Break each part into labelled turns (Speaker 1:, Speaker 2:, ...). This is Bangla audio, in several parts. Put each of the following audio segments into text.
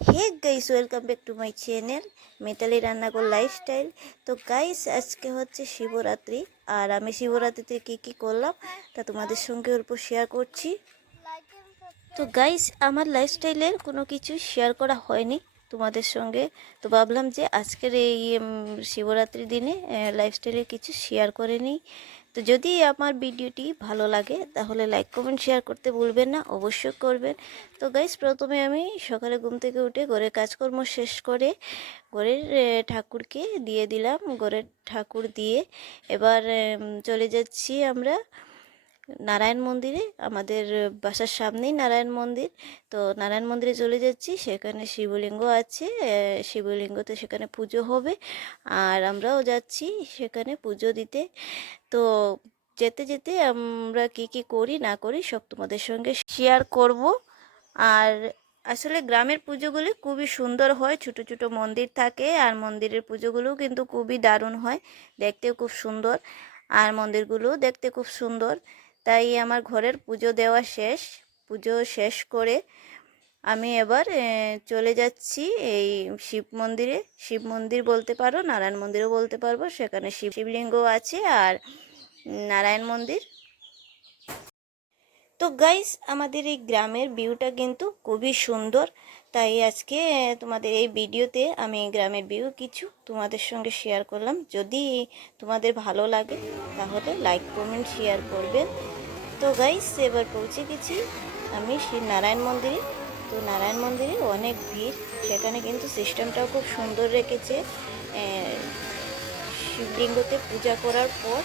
Speaker 1: Hey guys welcome back to my channel Mitali রান্নাঘর লাইফস্টাইল তো গাইস আজকে হচ্ছে শিবরাত্রি, আর আমি শিবরাত্রিতে কী কী করলাম, তা তোমাদের সঙ্গে অল্প শেয়ার করছি। তো গাইস আমার লাইফস্টাইলের কোনো কিছু শেয়ার করা হয়নি তোমাদের সঙ্গে। তো ভাবলাম যে আজকের এই শিবরাত্রির দিনে লাইফস্টাইলের কিছু শেয়ার করে নিই। তো যদি আমার ভিডিওটি ভালো লাগে, তাহলে লাইক কমেন্ট শেয়ার করতে ভুলবেন না, অবশ্যই করবেন। তো গাইস প্রথমে আমি সকালে ঘুম থেকে উঠে ঘরের কাজকর্ম শেষ করে ঘরের ঠাকুরকে দিয়ে দিলাম। ঘরের ঠাকুর দিয়ে এবার চলে যাচ্ছি আমরা নারায়ণ মন্দিরে, আমাদের বাসার সামনেই নারায়ণ মন্দির। তো নারায়ণ মন্দিরে চলে যাচ্ছি, সেখানে শিবলিঙ্গ আছে শিবলিঙ্গতে সেখানে পুজো হবে। আর আমরাও যাচ্ছি সেখানে পুজো দিতে। তো যেতে যেতে আমরা কি কি করি, না করি, সব তোমাদের সঙ্গে শেয়ার করব। আর আসলে গ্রামের পুজোগুলি খুবই সুন্দর হয়, ছোট ছোট মন্দির থাকে, আর মন্দিরের পুজোগুলোও কিন্তু খুবই দারুণ হয়, দেখতেও খুব সুন্দর। আর মন্দিরগুলোও দেখতে খুব সুন্দর। তাই আমার ঘরের পুজো দেওয়া শেষ। পুজো শেষ করে আমি এবার চলে যাচ্ছি এই শিব মন্দিরে। শিব মন্দির বলতে পারো, নারায়ণ মন্দিরও বলতে পারব, সেখানে শিব শিবলিঙ্গ আছে আর নারায়ণ মন্দির। তো গাইস আমাদের এই গ্রামের ভিউটা কিন্তু খুবই সুন্দর। তাই আজকে তোমাদের এই ভিডিওতে আমি গ্রামের ভিউ কিছু তোমাদের সঙ্গে শেয়ার করলাম। যদি তোমাদের ভালো লাগে, তাহলে লাইক কমেন্ট শেয়ার করবেন। তো গাইস এবার পৌঁছে গেছি আমি শ্রী নারায়ণ মন্দিরে। তো নারায়ণ মন্দিরে অনেক ভিড়, সেখানে কিন্তু সিস্টেমটাও খুব সুন্দর রেখেছে। শিবলিঙ্গতে পূজা করার পর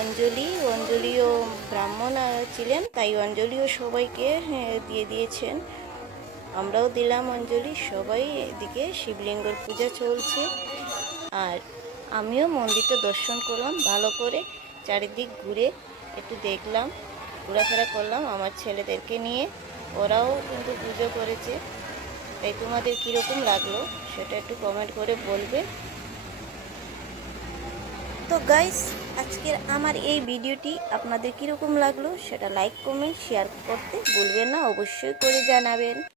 Speaker 1: অঞ্জলি, অঞ্জলিও ব্রাহ্মণ ছিলেন, তাই অঞ্জলিও সবাইকে দিয়ে দিয়েছেন। আমরাও দিলাম অঞ্জলি, সবাই এদিকে শিবলিঙ্গর পূজা চলছে। আর আমিও মন্দিরটা দর্শন করলাম, ভালো করে চারিদিক ঘুরে একটু দেখলাম। ঘোরাফেরা করলাম আমার ছেলেদেরকে নিয়ে। ওরাও কিন্তু পুজো করেছে। তাই তোমাদের কীরকম লাগল সেটা একটু কমেন্ট করে বলবে। তো গাইস আজকের আমার এই ভিডিওটি আপনাদের কীরকম লাগল সেটা লাইক কমেন্ট শেয়ার করতে ভুলবেন না। অবশ্যই করে জানাবেন।